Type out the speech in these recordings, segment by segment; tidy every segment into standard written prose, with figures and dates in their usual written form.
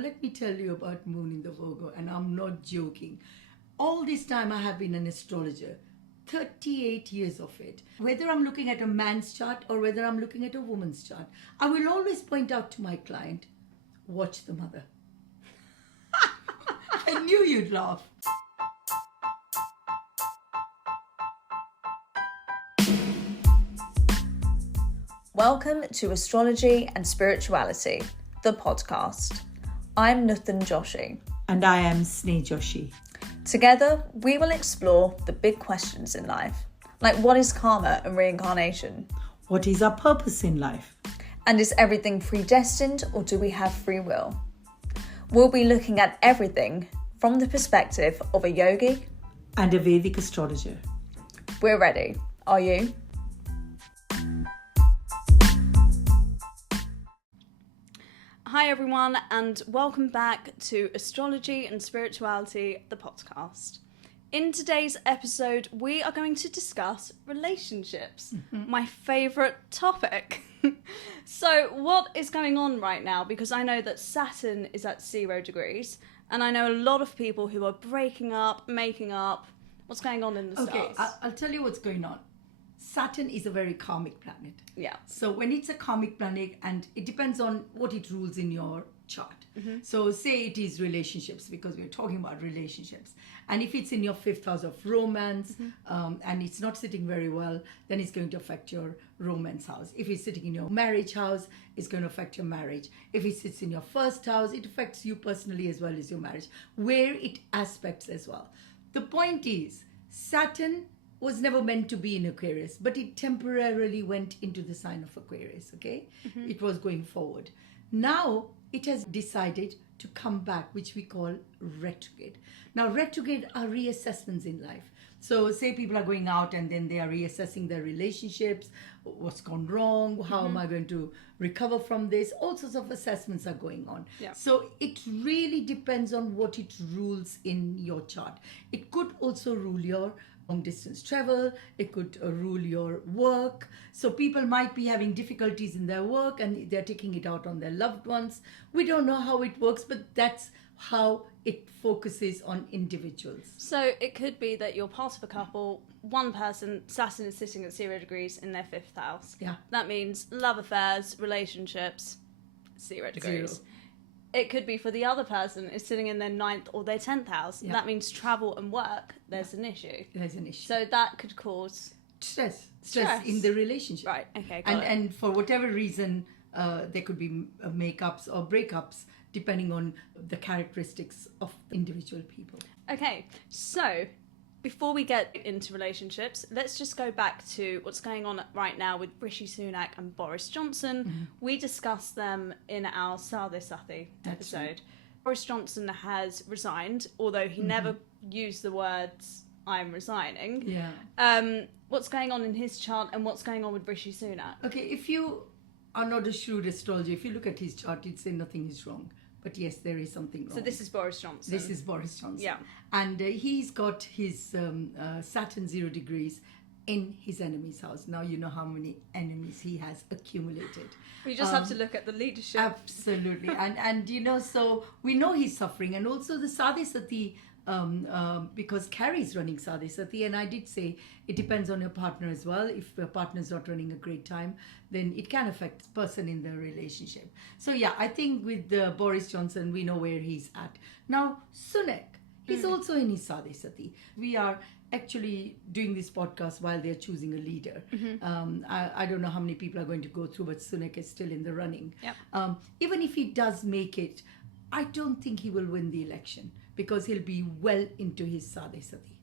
Let me tell you about Moon in the Virgo, and I'm not joking. All this time I have been an astrologer, 38 years of it. Whether I'm looking at a man's chart or whether I'm looking at a woman's chart, I will always point out to my client, watch the mother. I knew you'd laugh. Welcome to Astrology and Spirituality, the podcast. I'm Nuthan Joshi. And I am Sneh Joshi. Together, we will explore the big questions in life, like what is karma and reincarnation? What is our purpose in life? And is everything predestined or do we have free will? We'll be looking at everything from the perspective of a yogi And a Vedic astrologer. We're ready. Are you? Hi everyone, and welcome back to Astrology and Spirituality, the podcast. In today's episode, we are going to discuss relationships, my favourite topic. So what is going on right now? Because I know that Saturn is at 0 degrees, and I know a lot of people who are breaking up, making up. What's going on in the stars? Okay, I'll tell you what's going on. Saturn is a very karmic planet. Yeah. So when it's a karmic planet, and it depends on what it rules in your chart. So say it is relationships, because we're talking about relationships. And if it's in your 5th house of romance, and it's not sitting very well, then it's going to affect your romance house. If it's sitting in your marriage house, it's going to affect your marriage. If it sits in your 1st house, it affects you personally as well as your marriage, where it aspects as well. The point is, Saturn was never meant to be in Aquarius, but it temporarily went into the sign of Aquarius, okay? It was going forward. Now, it has decided to come back, which we call retrograde. Now, retrograde are reassessments in life. So, say people are going out and then they are reassessing their relationships, what's gone wrong, how am I going to recover from this? All sorts of assessments are going on. Yeah. So, it really depends on what it rules in your chart. It could also rule your long distance travel, it could rule your work. So people might be having difficulties in their work and they're taking it out on their loved ones. We don't know how it works, but that's how it focuses on individuals. So it could be that you're part of a couple, one person, Saturn is sitting at 0 degrees in their 5th house. Yeah. That means love affairs, relationships, 0 degrees. 0. It could be for the other person is sitting in their 9th or their 10th house. Yeah. That means travel and work, there's an issue. There's an issue. So that could cause Stress Stress. in the relationship. Right, okay, got it. And for whatever reason, there could be makeups or breakups depending on the characteristics of individual people. Okay, so before we get into relationships, let's just go back to what's going on right now with Rishi Sunak and Boris Johnson. We discussed them in our Sadhe Sathi That's episode. right. Boris Johnson has resigned, although he never used the words, I'm resigning. Yeah. What's going on in his chart and what's going on with Rishi Sunak? Okay, if you are not a shrewd astrologer, if you look at his chart, you'd say nothing is wrong. But yes, there is something wrong. So this is Boris Johnson. This is Boris Johnson. Yeah. And he's got his Saturn 0 degrees in his enemy's house. Now you know how many enemies he has accumulated. We just have to look at the leadership. Absolutely. and you know, so we know he's suffering. And also the Sadhe Sati, because Carrie's running Sadhe Sati, and I did say it depends on your partner as well. If your partner's not running a great time, then it can affect the person in the relationship. So yeah, I think with Boris Johnson, we know where he's at. Now, Sunak, he's also in his Sadhe Sati. We are actually doing this podcast while they're choosing a leader. I don't know how many people are going to go through, but Sunak is still in the running. Yep. Even if he does make it, I don't think he will win the election because he'll be well into his Sadhe Sati.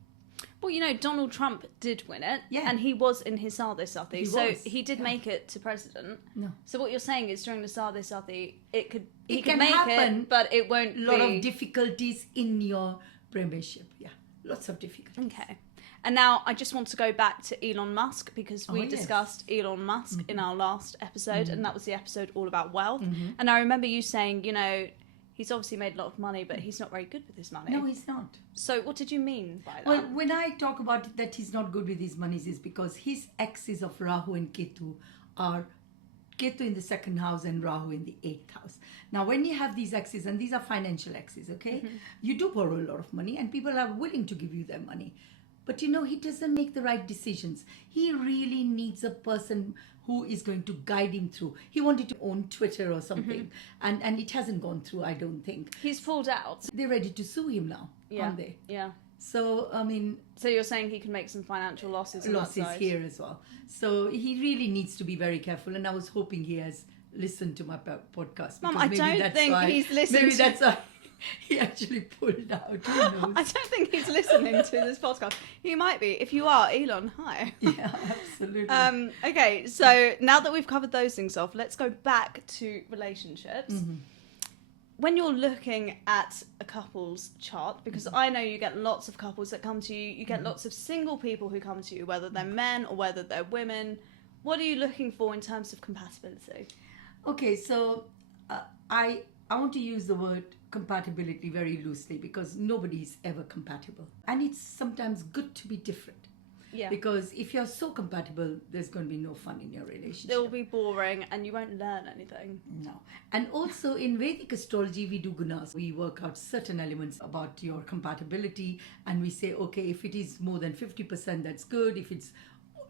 Well, you know, Donald Trump did win it, Yeah. and he was in his Sadhe Sati, He so was, he did yeah. make it to president. No. So what you're saying is during the Sadhe Sati, he could can make happen, it, but it won't A lot be... of difficulties in your premiership. Yeah, lots of difficulties. Okay. And now I just want to go back to Elon Musk because we yes. discussed Elon Musk in our last episode, and that was the episode all about wealth. And I remember you saying, you know, he's obviously made a lot of money, but he's not very good with his money. No, he's not. So what did you mean by that? Well, when I talk about that he's not good with his monies is because his axes of Rahu and Ketu are Ketu in the second house and Rahu in the 8th house. Now, when you have these axes, and these are financial axes, okay, you do borrow a lot of money and people are willing to give you their money. But he doesn't make the right decisions. He really needs a person who is going to guide him through. He wanted to own Twitter or something, and it hasn't gone through, I don't think. He's pulled out. They're ready to sue him now, aren't they? Yeah. So, So you're saying he can make some financial losses on that side. here as well. So he really needs to be very careful. And I was hoping he has listened to my podcast. Mum, I don't think he's listened. Maybe that's why he actually pulled out. Who knows? I don't think he's listening to this podcast. He might be. If you are, Elon, hi. Yeah, absolutely. Okay, so now that we've covered those things off, let's go back to relationships. When you're looking at a couple's chart, because I know you get lots of couples that come to you, you get lots of single people who come to you, whether they're men or whether they're women. What are you looking for in terms of compatibility? Okay, so I want to use the word compatibility very loosely because nobody is ever compatible. And it's sometimes good to be different. Yeah. Because if you're so compatible, there's going to be no fun in your relationship. It will be boring and you won't learn anything. No. And also in Vedic astrology, we do gunas. We work out certain elements about your compatibility and we say, okay, if it is more than 50%, that's good. If it's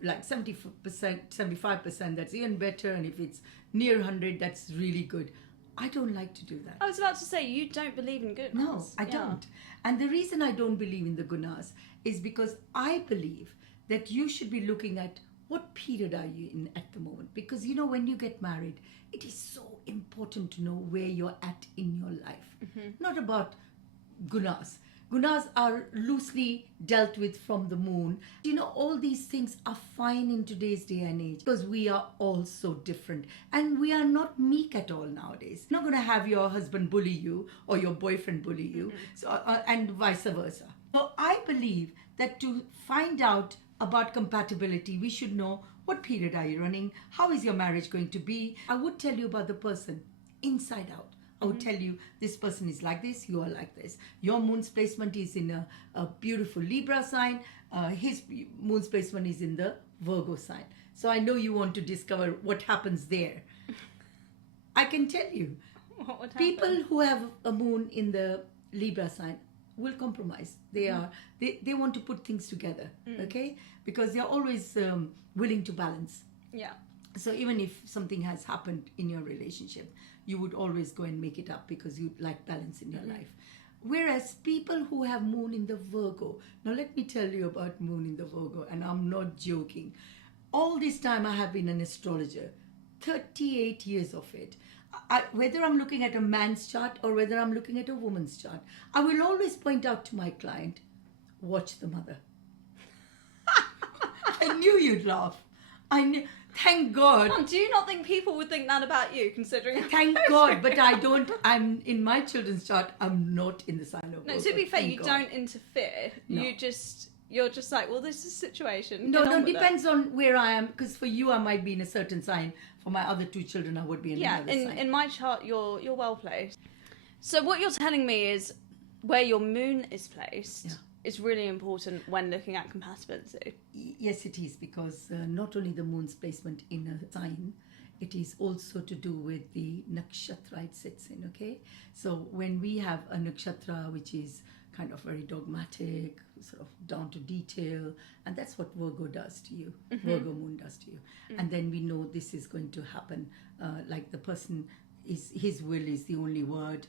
like 70%, 75%, that's even better. And if it's near 100, that's really good. I don't like to do that. I was about to say, you don't believe in gunas. No, I don't. And the reason I don't believe in the gunas is because I believe that you should be looking at what period are you in at the moment. Because, when you get married, it is so important to know where you're at in your life. Not about gunas. Gunas are loosely dealt with from the moon. All these things are fine in today's day and age because we are all so different. And we are not meek at all nowadays. You're not going to have your husband bully you or your boyfriend bully you, so and vice versa. So I believe that to find out about compatibility, we should know what period are you running, how is your marriage going to be. I would tell you about the person inside out. I would tell you this person is like this, you are like this. Your moon's placement is in a beautiful Libra sign. His moon's placement is in the Virgo sign. So I know you want to discover what happens there. I can tell you, What would happen? people who have a moon in the Libra sign will compromise. They want to put things together, okay? Because they're always willing to balance. Yeah. So even if something has happened in your relationship, you would always go and make it up because you like balance in your life. Whereas people who have moon in the Virgo, now let me tell you about moon in the Virgo, and I'm not joking. All this time I have been an astrologer, 38 years of it. Whether I'm looking at a man's chart or whether I'm looking at a woman's chart, I will always point out to my client, watch the mother. I knew you'd laugh. I knew. Thank God. Mum, do you not think people would think that about you, considering... Thank God, but I don't. I'm in my children's chart. I'm not in the sign of Virgo. No, to be fair, thank you God. don't interfere. No. You're just like, well, this is a situation. No, Get on with it. depends on where I am. Because for you, I might be in a certain sign. For my other two children, I would be in another sign. In my chart, you're well placed. So what you're telling me is where your moon is placed is really important when looking at compatibility. Yes, it is, because not only the moon's placement in a sign, it is also to do with the nakshatra it sits in, okay? So when we have a nakshatra which is kind of very dogmatic, sort of down to detail, and that's what Virgo does to you, Virgo moon does to you. And then we know this is going to happen, like the person, his will is the only word.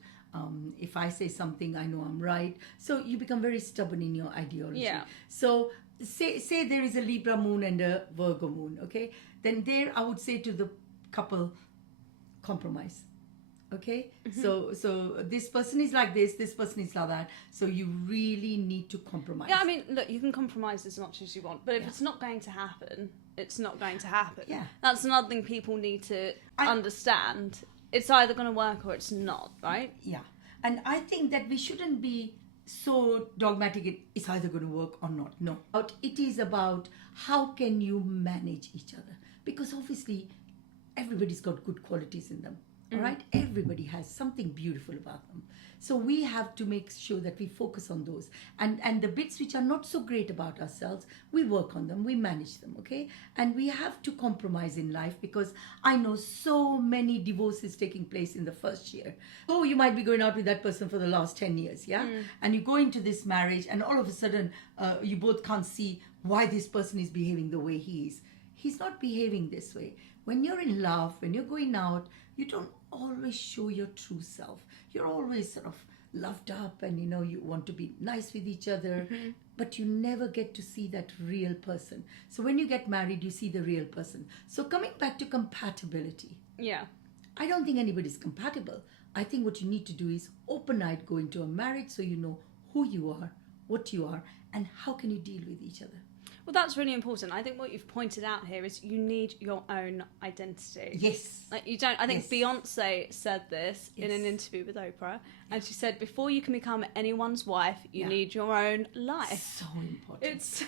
If I say something, I know I'm right. So you become very stubborn in your ideology. Yeah. So say there is a Libra moon and a Virgo moon, okay? Then there I would say to the couple, compromise. Okay? So this person is like this person is like that. So you really need to compromise. Yeah, I mean, look, you can compromise as much as you want, but if it's not going to happen, it's not going to happen. Yeah. That's another thing people need to understand. It's either going to work or it's not, right? Yeah. And I think that we shouldn't be so dogmatic, it's either going to work or not. No. But it is about how can you manage each other. Because obviously, everybody's got good qualities in them. All right, everybody has something beautiful about them. So we have to make sure that we focus on those, and the bits which are not so great about ourselves, we work on them, we manage them, okay? And we have to compromise in life, because I know so many divorces taking place in the first year. So you might be going out with that person for the last 10 years, yeah? And you go into this marriage, and all of a sudden you both can't see why this person is behaving the way he is. He's not behaving this way. When you're in love, when you're going out, you don't always show your true self. You're always sort of loved up, and you want to be nice with each other, but you never get to see that real person. So when you get married, you see the real person. So coming back to compatibility. Yeah. I don't think anybody's compatible. I think what you need to do is open-eyed go into a marriage, so you know who you are, what you are, and how can you deal with each other. Well, that's really important. I think what you've pointed out here is you need your own identity. Yes. Like you don't. I think Beyonce said this in an interview with Oprah, and she said, before you can become anyone's wife, you need your own life. So important. It's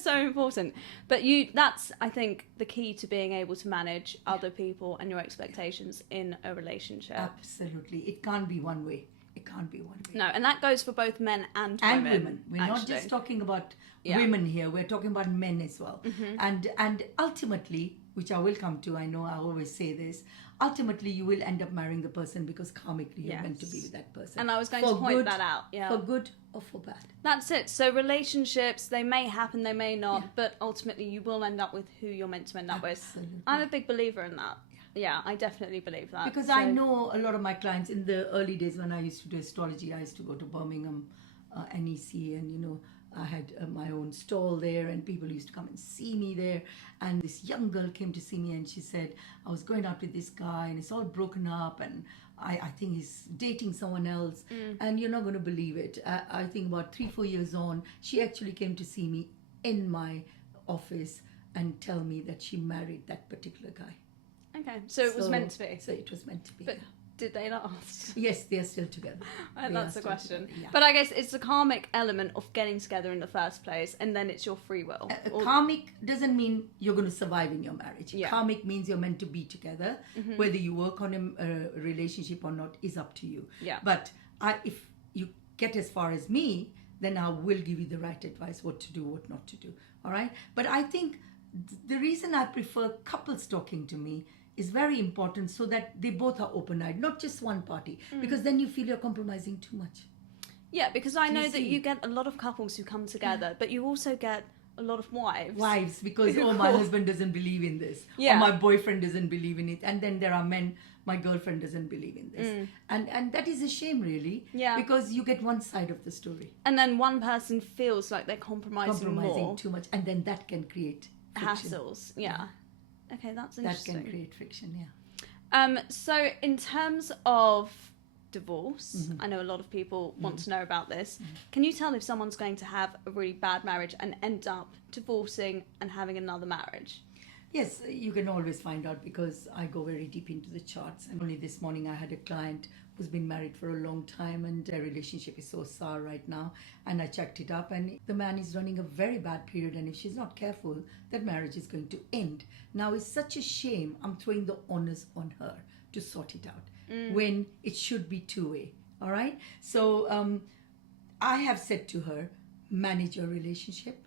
so important. But that's, I think, the key to being able to manage other people and your expectations in a relationship. Absolutely. It can't be one way. It can't be one way. No, and that goes for both men and women. We're actually not just talking about women here. We're talking about men as well. And ultimately, which I will come to, I know I always say this, ultimately you will end up marrying the person because karmically you're meant to be with that person. And I was going to point that out. Yeah. For good or for bad. That's it. So relationships, they may happen, they may not, but ultimately you will end up with who you're meant to end up with. I'm a big believer in that. Yeah, I definitely believe that. Because I know a lot of my clients in the early days when I used to do astrology, I used to go to Birmingham, NEC, and I had my own stall there, and people used to come and see me there. And this young girl came to see me, and she said, I was going out with this guy, and it's all broken up, and I think he's dating someone else. And you're not going to believe it. I think about 3-4 years on, she actually came to see me in my office and tell me that she married that particular guy. Okay, so it was meant to be. So it was meant to be. But did they last? Yes, they are still together. That's the question. Yeah. But I guess it's the karmic element of getting together in the first place, and then it's your free will. Karmic doesn't mean you're going to survive in your marriage. Yeah. Karmic means you're meant to be together. Whether you work on a relationship or not is up to you. Yeah. But if you get as far as me, then I will give you the right advice, what to do, what not to do. All right? But I think the reason I prefer couples talking to me is very important, so that they both are open-eyed, not just one party, because then you feel you're compromising too much. Yeah, because I know that you get a lot of couples who come together, but you also get a lot of wives. Wives, because, my husband doesn't believe in this, or my boyfriend doesn't believe in it. And then there are men, my girlfriend doesn't believe in this. And that is a shame, really, because you get one side of the story. And then one person feels like they're compromising more. Too much, and then that can create friction. Hassles, yeah. Okay, that's interesting. That can create friction, yeah. So in terms of divorce, I know a lot of people want to know about this. Can you tell if someone's going to have a really bad marriage and end up divorcing and having another marriage? Yes, you can always find out, because I go very deep into the charts. And only this morning I had a client who's been married for a long time, and their relationship is so sour right now. And I checked it up, and the man is running a very bad period, and if she's not careful, that marriage is going to end. Now, it's such a shame I'm throwing the onus on her to sort it out when it should be two-way. All right? So I have said to her, manage your relationship.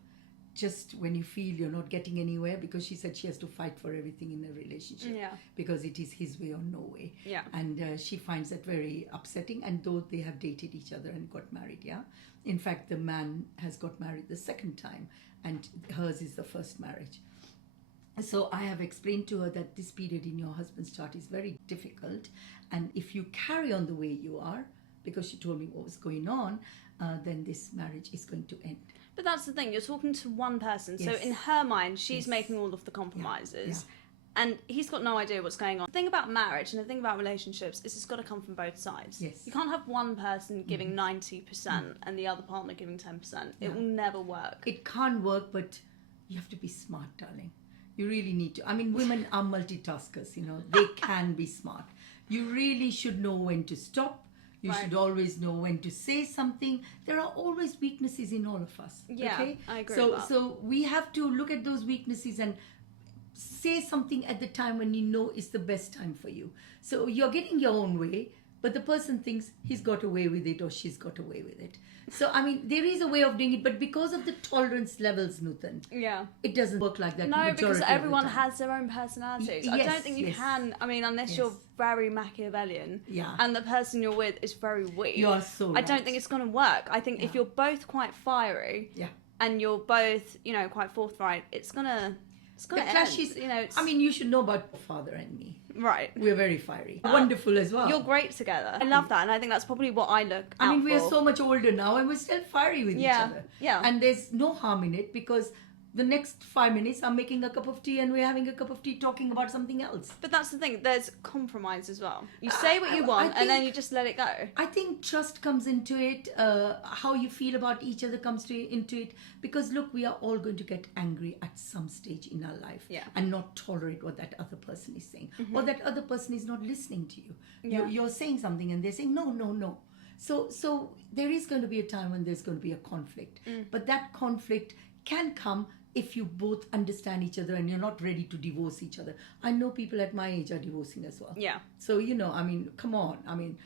Just when you feel you're not getting anywhere, because she said she has to fight for everything in a relationship, because it is his way or no way. Yeah. And she finds that very upsetting, and though they have dated each other and got married, in fact, the man has got married the second time, and hers is the first marriage. So I have explained to her that this period in your husband's chart is very difficult, and if you carry on the way you are, because she told me what was going on, then this marriage is going to end. But that's the thing, you're talking to one person, so in her mind, she's making all of the compromises, and he's got no idea what's going on. The thing about marriage and the thing about relationships is it's got to come from both sides. Yes. You can't have one person giving 90% and the other partner giving 10%. It will never work. It can't work, but you have to be smart, darling. You really need to. I mean, women are multitaskers, they can be smart. You really should know when to stop. You should always know when to say something. There are always weaknesses in all of us. Yeah, okay? I agree with that. So we have to look at those weaknesses and say something at the time when you know is the best time for you. So you're getting your own way, but the person thinks he's got away with it or she's got away with it. So, I mean, there is a way of doing it, but because of the tolerance levels, Nutan, it doesn't work like that. No, because everyone has their own personalities. I don't think you can, I mean, unless you're very Machiavellian and the person you're with is very weak. You're so right. I don't think it's going to work. I think if you're both quite fiery and you're both, you know, quite forthright, it's going to end. You know, I mean, you should know about father and me. Right. We're very fiery. Wonderful as well. You're great together. I love that, and I think that's probably what I look out I mean, we are for. so much older now and we're still fiery with each other. Yeah. And there's no harm in it because the next 5 minutes I'm making a cup of tea and we're having a cup of tea talking about something else. But that's the thing, there's compromise as well. You say what you want and then you just let it go. I think trust comes into it, how you feel about each other comes into it. Because look, we are all going to get angry at some stage in our life and not tolerate what that other person is saying. Or that other person is not listening to you. You're saying something and they're saying, no. So there is going to be a time when there's going to be a conflict. But that conflict can come if you both understand each other and you're not ready to divorce each other. I know people at my age are divorcing as well. Yeah. So, you know, I mean, come on. I mean,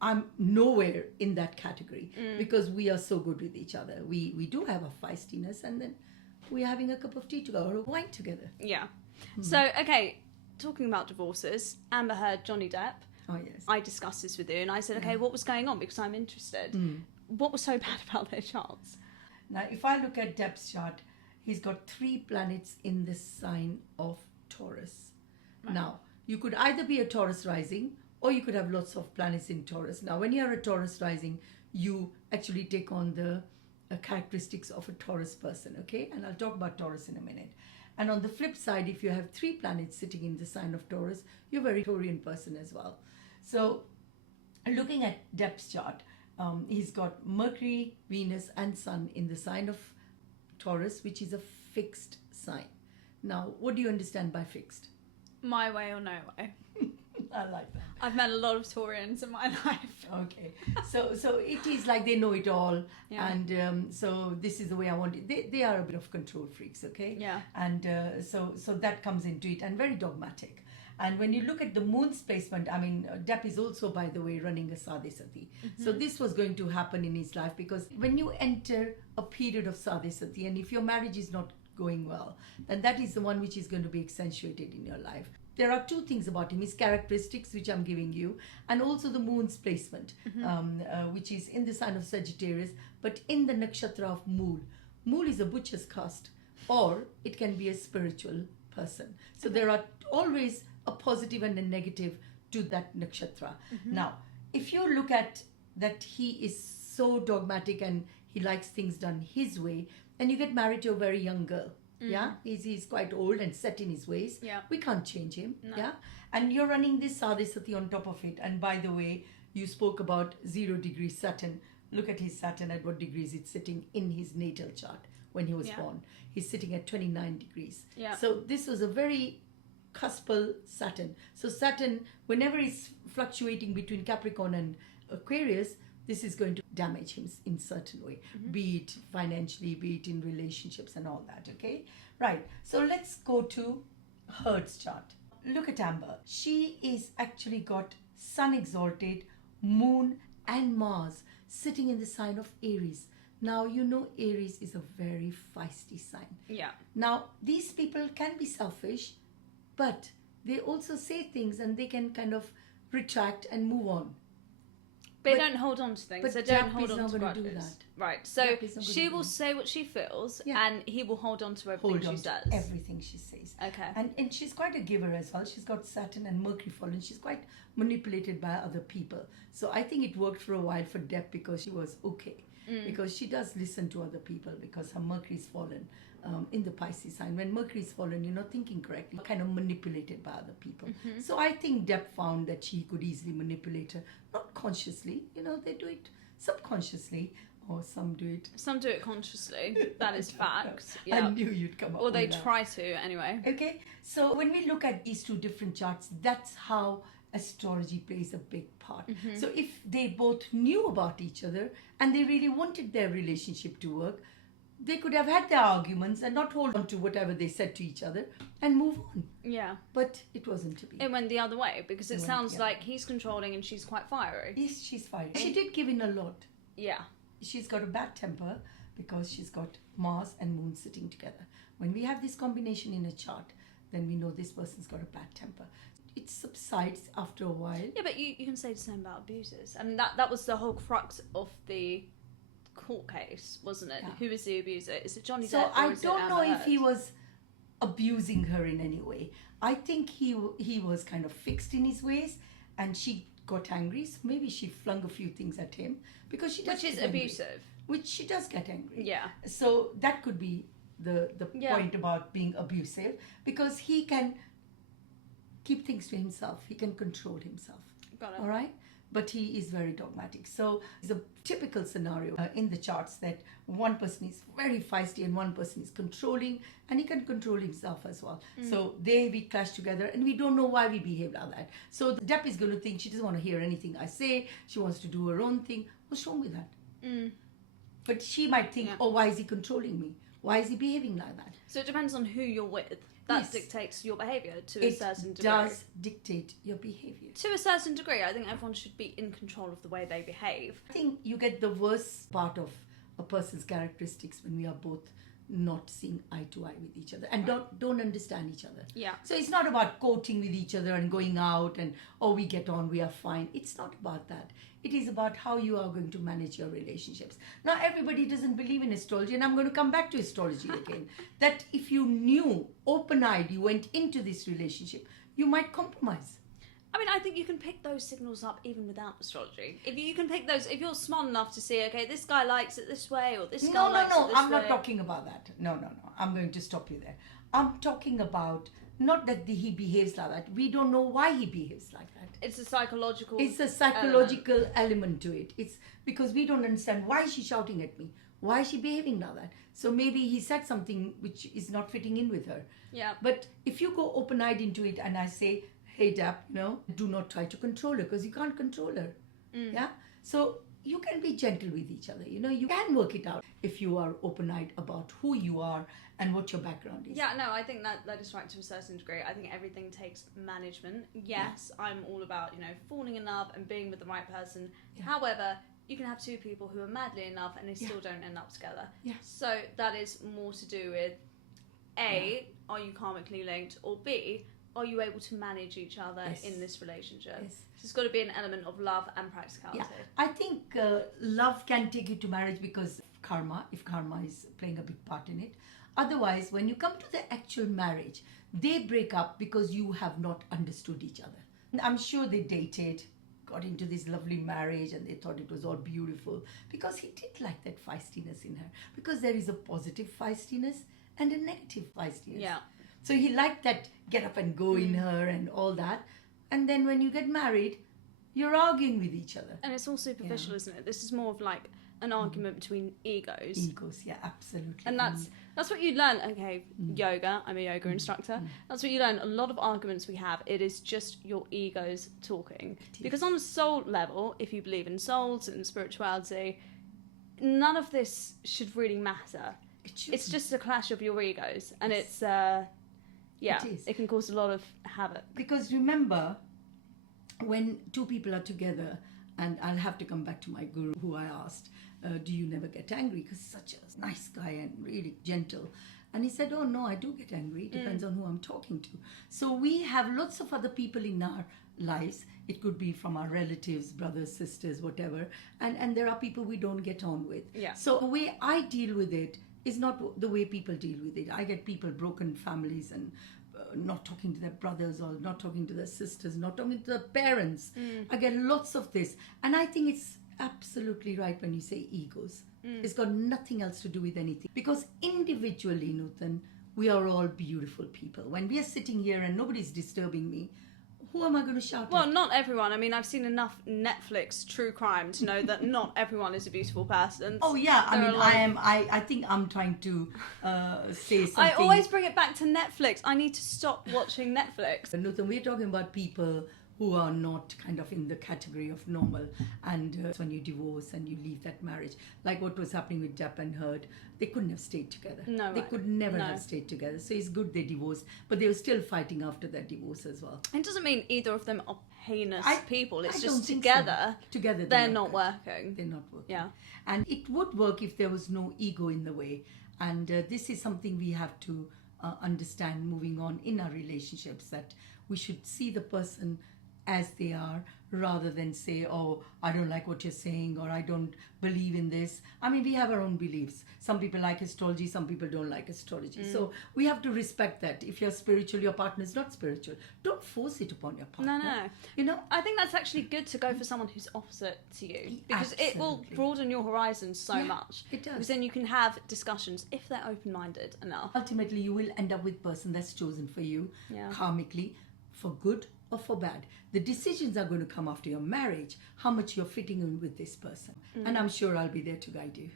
I'm nowhere in that category because we are so good with each other. We do have a feistiness and then we're having a cup of tea together or a wine together. Yeah. So, okay, talking about divorces, Amber Heard, Johnny Depp. Oh, yes. I discussed this with you and I said, okay, what was going on? Because I'm interested. What was so bad about their charts? Now, if I look at Depp's chart, he's got 3 planets in the sign of Taurus. Right. Now, you could either be a Taurus rising or you could have lots of planets in Taurus. Now, when you're a Taurus rising, you actually take on the characteristics of a Taurus person, okay? And I'll talk about Taurus in a minute. And on the flip side, if you have 3 planets sitting in the sign of Taurus, you're a very Taurian person as well. So, looking at Depp's chart, he's got Mercury, Venus, and Sun in the sign of Taurus, which is a fixed sign. Now, what do you understand by fixed? My way or no way. I like that. I've met a lot of Taurians in my life. Okay. So it is like they know it all. Yeah. And so this is the way I want it. They are a bit of control freaks, okay? Yeah. And so that comes into it and very dogmatic. And when you look at the moon's placement, I mean, Depp is also, by the way, running a sadhesati. So this was going to happen in his life because when you enter a period of sadhesati and if your marriage is not going well, then that is the one which is going to be accentuated in your life. There are 2 things about him, his characteristics, which I'm giving you, and also the moon's placement, which is in the sign of Sagittarius, but in the nakshatra of Mool. Mool is a butcher's caste, or it can be a spiritual person. So there are always a positive and a negative to that nakshatra. Now, if you look at that he is so dogmatic and he likes things done his way, and you get married to a very young girl, he's quite old and set in his ways. We can't change him. And you're running this sadhesati on top of it. And by the way, you spoke about 0 degree Saturn. Look at his Saturn at what degrees it's sitting in his natal chart when he was born. He's sitting at 29 degrees. So this was a very cuspal Saturn. So Saturn, whenever it's fluctuating between Capricorn and Aquarius, this is going to damage him in certain way, be it financially, be it in relationships and all that, okay? Right, so let's go to Heard's chart. Look at Amber. She is actually got Sun exalted, Moon and Mars sitting in the sign of Aries. Now, you know Aries is a very feisty sign. Yeah. Now, these people can be selfish, but they also say things and they can kind of retract and move on. They don't hold on to things. But They don't Depp hold is on not to going to do grudges. that. Right. So Depp is not she going to will do say what she feels, and he will hold on to everything she does. Everything she says. Okay. And she's quite a giver as well. She's got Saturn and Mercury fallen. She's quite manipulated by other people. So I think it worked for a while for Depp because she was okay. Because she does listen to other people because her Mercury's fallen in the Pisces sign. When Mercury's fallen, you're not thinking correctly, you're kind of manipulated by other people. So I think Depp found that he could easily manipulate her, not consciously, you know, they do it subconsciously, or some do it. Some do it consciously. That is fact. Yeah. I knew you'd come up or they with that. try to anyway. Okay, so when we look at these 2 different charts, that's how astrology plays a big part. So if they both knew about each other and they really wanted their relationship to work, they could have had their arguments and not hold on to whatever they said to each other and move on. Yeah. But it wasn't to be. It went the other way because it sounds yeah. like he's controlling and she's quite fiery. Yes, she's fine. She did give in a lot. Yeah. She's got a bad temper because she's got Mars and Moon sitting together. When we have this combination in a chart, then we know this person's got a bad temper. It subsides after a while. Yeah, but you can say the same about abusers. I mean, that was the whole crux of the court case, wasn't it? Yeah. Who is the abuser? Is it Johnny Depp? So I don't know if he was abusing her in any way. I think he was kind of fixed in his ways, and she got angry. So maybe she flung a few things at him because she does. Which is abusive. Which she does get angry. Yeah. So that could be the point about being abusive, because he can keep things to himself. He can control himself. Got it. All right? But he is very dogmatic. So it's a typical scenario in the charts that one person is very feisty and one person is controlling, and he can control himself as well. So we clash together and we don't know why we behave like that. So the Depp is going to think she doesn't want to hear anything I say. She wants to do her own thing. What's wrong with that? But she might think, oh, why is he controlling me? Why is he behaving like that? So it depends on who you're with. That dictates your behaviour to a certain degree. It does dictate your behaviour. To a certain degree, I think everyone should be in control of the way they behave. I think you get the worst part of a person's characteristics when we are both not seeing eye to eye with each other and don't understand each other. Yeah. So it's not about courting with each other and going out and, oh, we get on, we are fine. It's not about that. It is about how you are going to manage your relationships. Now, everybody doesn't believe in astrology, and I'm going to come back to astrology again. That if you knew, open-eyed, you went into this relationship, you might compromise. I mean, I think you can pick those signals up even without astrology. If you can pick those, if you're smart enough to see, okay, this guy likes it this way, or this guy likes it this way. I'm not talking about that. No. I'm going to stop you there. I'm talking about not that he behaves like that. We don't know why he behaves like that. It's a psychological element to it. It's because we don't understand, why is she shouting at me? Why is she behaving like that? So maybe he said something which is not fitting in with her. Yeah. But if you go open-eyed into it and I say, hey, Depp, do not try to control her, because you can't control her. Yeah? So you can be gentle with each other. You can work it out if you are open-eyed about who you are and what your background is. Yeah, no, I think that is right to a certain degree. I think everything takes management. Yes, I'm all about, falling in love and being with the right person. Yeah. However, you can have two people who are madly in love and they still don't end up together. Yeah. So that is more to do with A, are you karmically linked, or B, are you able to manage each other in this relationship? Yes. So it's got to be an element of love and practicality. Yeah. I think love can take you to marriage because if karma is playing a big part in it. Otherwise, when you come to the actual marriage, they break up because you have not understood each other. I'm sure they dated, got into this lovely marriage, and they thought it was all beautiful because he did like that feistiness in her. Because there is a positive feistiness and a negative feistiness. Yeah. So he liked that get up and go in her and all that. And then when you get married, you're arguing with each other. And it's all superficial, isn't it? This is more of like an argument between egos. Egos, yeah, absolutely. And that's what you learn. Okay, yoga. I'm a yoga instructor. That's what you learn. A lot of arguments we have, it is just your egos talking. Because on a soul level, if you believe in souls and spirituality, none of this should really matter. It's just a clash of your egos, and it's it can cause a lot of havoc. Because remember, when two people are together, and I'll have to come back to my guru who I asked, do you never get angry? Because he's such a nice guy and really gentle. And he said, oh no, I do get angry. It depends on who I'm talking to. So we have lots of other people in our lives. It could be from our relatives, brothers, sisters, whatever. And there are people we don't get on with. Yeah. So the way I deal with it is not the way people deal with it. I get people, broken families, and not talking to their brothers or not talking to their sisters, not talking to their parents. I get lots of this. And I think it's absolutely right when you say egos. It's got nothing else to do with anything. Because individually, Nutan, we are all beautiful people. When we are sitting here and nobody's disturbing me, who am I going to shout at? Well, not everyone. I mean, I've seen enough Netflix true crime to know that not everyone is a beautiful person. Oh yeah, I think I'm trying to say something. I always bring it back to Netflix. I need to stop watching Netflix. Nutan, we're talking about people who are not kind of in the category of normal, and when you divorce and you leave that marriage, like what was happening with Depp and Heard, they couldn't have stayed together. No, they right. could never No. have stayed together. So it's good they divorced, but they were still fighting after that divorce as well. It doesn't mean either of them are heinous people. It's I just don't think together. so. Together They're not good. working. They're not working. Yeah. And it would work if there was no ego in the way. And this is something we have to understand moving on in our relationships, that we should see the person as they are, rather than say, oh, I don't like what you're saying, or I don't believe in this. I mean, we have our own beliefs. Some people like astrology, some people don't like astrology. So we have to respect that. If you're spiritual, your partner is not spiritual. Don't force it upon your partner. No. You know? I think that's actually good to go for someone who's opposite to you, because it will Absolutely. broaden your horizons so Yeah, much. it does. Because then you can have discussions if they're open-minded enough. Ultimately, you will end up with a person that's chosen for you, Yeah. karmically, for good or for bad. The decisions are going to come after your marriage, how much you're fitting in with this person. And I'm sure I'll be there to guide you.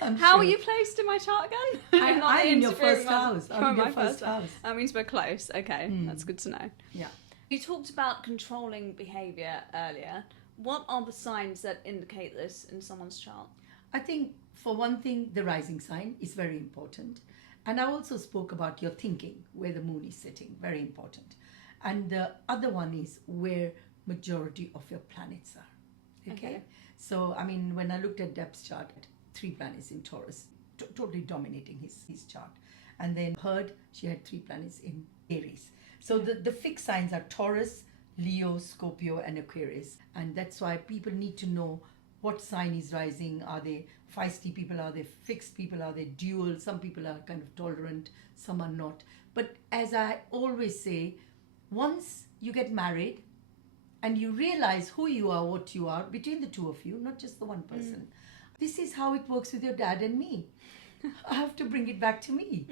How are you placed in my chart again? I'm in your first house. I'm in your my first house. That means we're close. Okay, that's good to know. Yeah. You talked about controlling behaviour earlier. What are the signs that indicate this in someone's chart? I think, for one thing, the rising sign is very important. And I also spoke about your thinking, where the moon is sitting, very important. And the other one is where majority of your planets are. Okay? So, I mean, when I looked at Depp's chart, 3 planets in Taurus, totally dominating his chart. And then Heard, she had 3 planets in Aries. So the fixed signs are Taurus, Leo, Scorpio, and Aquarius. And that's why people need to know what sign is rising. Are they feisty people? Are they fixed people? Are they dual? Some people are kind of tolerant, some are not. But as I always say, once you get married and you realize who you are, what you are, between the two of you, not just the one person, this is how it works with your dad and me. I have to bring it back to me.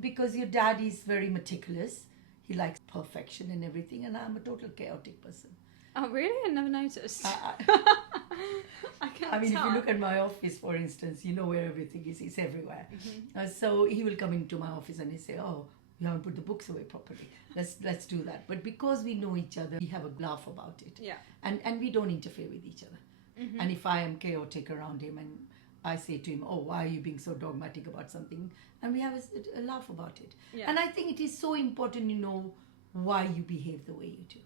Because your dad is very meticulous. He likes perfection and everything, and I'm a total chaotic person. Oh, really? I never noticed. I can't I mean, tell. if you look at my office, for instance, you know where everything is. It's everywhere. So he will come into my office and he say, oh, you haven't put the books away properly. Let's do that. But because we know each other, we have a laugh about it. Yeah. And we don't interfere with each other. And if I am chaotic around him and I say to him, oh, why are you being so dogmatic about something? And we have a laugh about it. Yeah. And I think it is so important you know why you behave the way you do.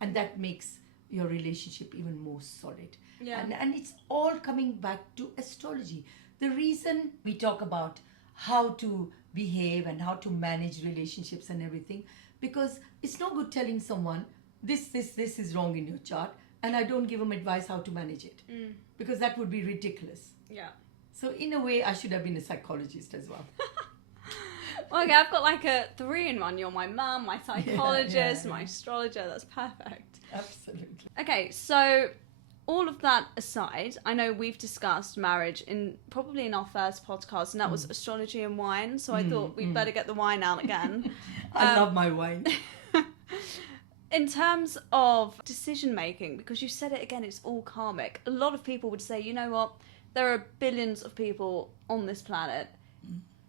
And that makes your relationship even more solid. Yeah. And it's all coming back to astrology. The reason we talk about how to behave and how to manage relationships and everything, because it's no good telling someone this is wrong in your chart and I don't give them advice how to manage it, because that would be ridiculous. Yeah. So in a way, I should have been a psychologist as well. Well, okay, I've got like a 3-in-1. You're my mum, my psychologist, yeah. my astrologer. That's perfect. Absolutely. Okay, so all of that aside, I know we've discussed marriage probably in our first podcast, and that was astrology and wine. So I thought we'd better get the wine out again. I love my wine. In terms of decision making, because you said it again, it's all karmic. A lot of people would say, you know what, there are billions of people on this planet.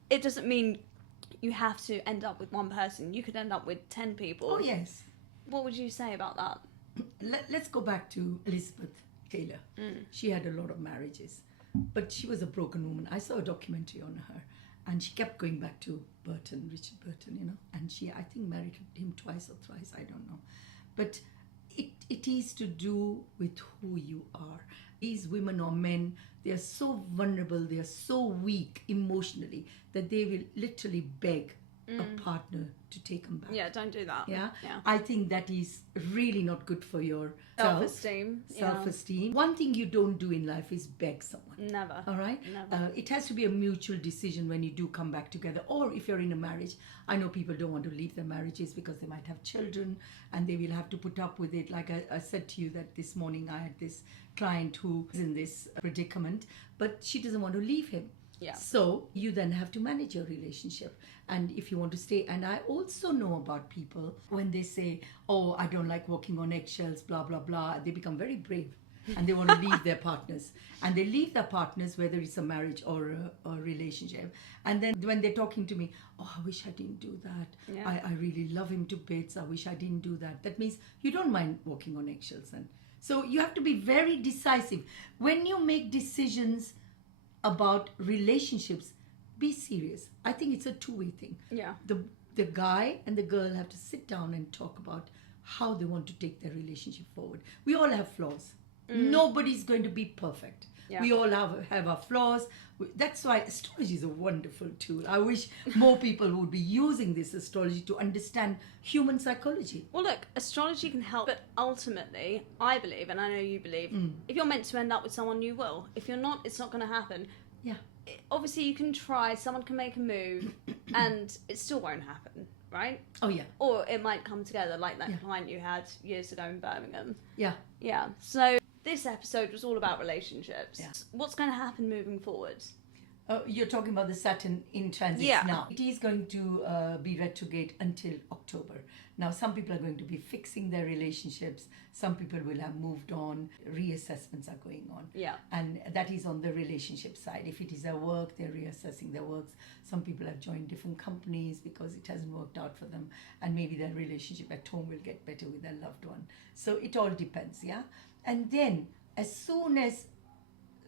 It doesn't mean you have to end up with one person. You could end up with 10 people. Oh, yes. What would you say about that? Let's go back to Elizabeth Taylor. She had a lot of marriages, but she was a broken woman. I saw a documentary on her, and she kept going back to Richard Burton, you know, and she, I think, married him twice or thrice, I don't know. But it is to do with who you are. These women or men, they are so vulnerable, they are so weak emotionally that they will literally beg a partner to take them back. Yeah, don't do that. Yeah? Yeah. I think that is really not good for your Self-esteem. Self-esteem. One thing you don't do in life is beg someone. Never. All right? Never. It has to be a mutual decision when you do come back together. Or if you're in a marriage, I know people don't want to leave their marriages because they might have children and they will have to put up with it. Like I said to you that this morning I had this client who is in this predicament, but she doesn't want to leave him. Yeah. So you then have to manage your relationship. And if you want to stay, and I also know about people when they say, oh, I don't like walking on eggshells, blah, blah, blah, they become very brave. and they want to leave their partners. And they leave their partners, whether it's a marriage or a relationship. And then when they're talking to me, oh, I wish I didn't do that. Yeah. I really love him to bits. I wish I didn't do that. That means you don't mind walking on eggshells then. So you have to be very decisive. When you make decisions about relationships, be serious. I think it's a two-way thing. Yeah. The guy and the girl have to sit down and talk about how they want to take their relationship forward. We all have flaws. Nobody's going to be perfect. Yeah. We all have our flaws. That's why astrology is a wonderful tool. I wish more people would be using this astrology to understand human psychology. Well, look, astrology can help, but ultimately, I believe, and I know you believe, if you're meant to end up with someone, you will. If you're not, it's not going to happen. Yeah. Obviously, you can try, someone can make a move, and it still won't happen, right? Oh, yeah. Or it might come together, like that client you had years ago in Birmingham. Yeah. Yeah. So this episode was all about relationships. Yeah. What's going to happen moving forward? You're talking about the Saturn in transit now. It is going to be retrograde until October. Now, some people are going to be fixing their relationships. Some people will have moved on. Reassessments are going on. Yeah. And that is on the relationship side. If it is their work, they're reassessing their works. Some people have joined different companies because it hasn't worked out for them. And maybe their relationship at home will get better with their loved one. So it all depends, yeah? And then, as soon as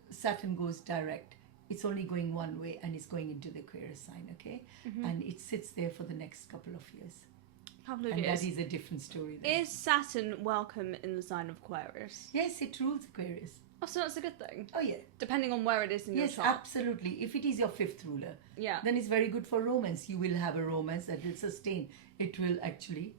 Saturn goes direct, it's only going one way and it's going into the Aquarius sign, okay? And it sits there for the next couple of years. And that is a different story then. Is Saturn welcome in the sign of Aquarius? Yes, it rules Aquarius. Oh, so that's a good thing. Oh, yeah. Depending on where it is in your Yes, chart. absolutely. If it is your fifth ruler, then it's very good for romance. You will have a romance that will sustain. It will actually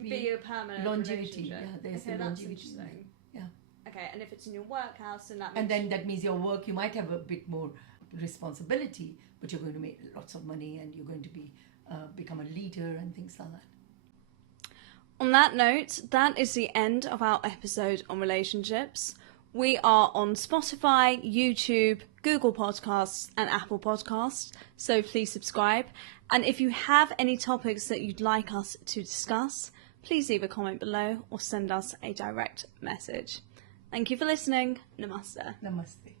be a permanent longevity. relationship. Yeah, there's okay, a that's longevity. interesting. Yeah. Okay, and if it's in your work house, then that means... And then that means your work, you might have a bit more responsibility, but you're going to make lots of money and you're going to be become a leader and things like that. On that note, that is the end of our episode on relationships. We are on Spotify, YouTube, Google Podcasts, and Apple Podcasts, so please subscribe. And if you have any topics that you'd like us to discuss, please leave a comment below or send us a direct message. Thank you for listening. Namaste. Namaste.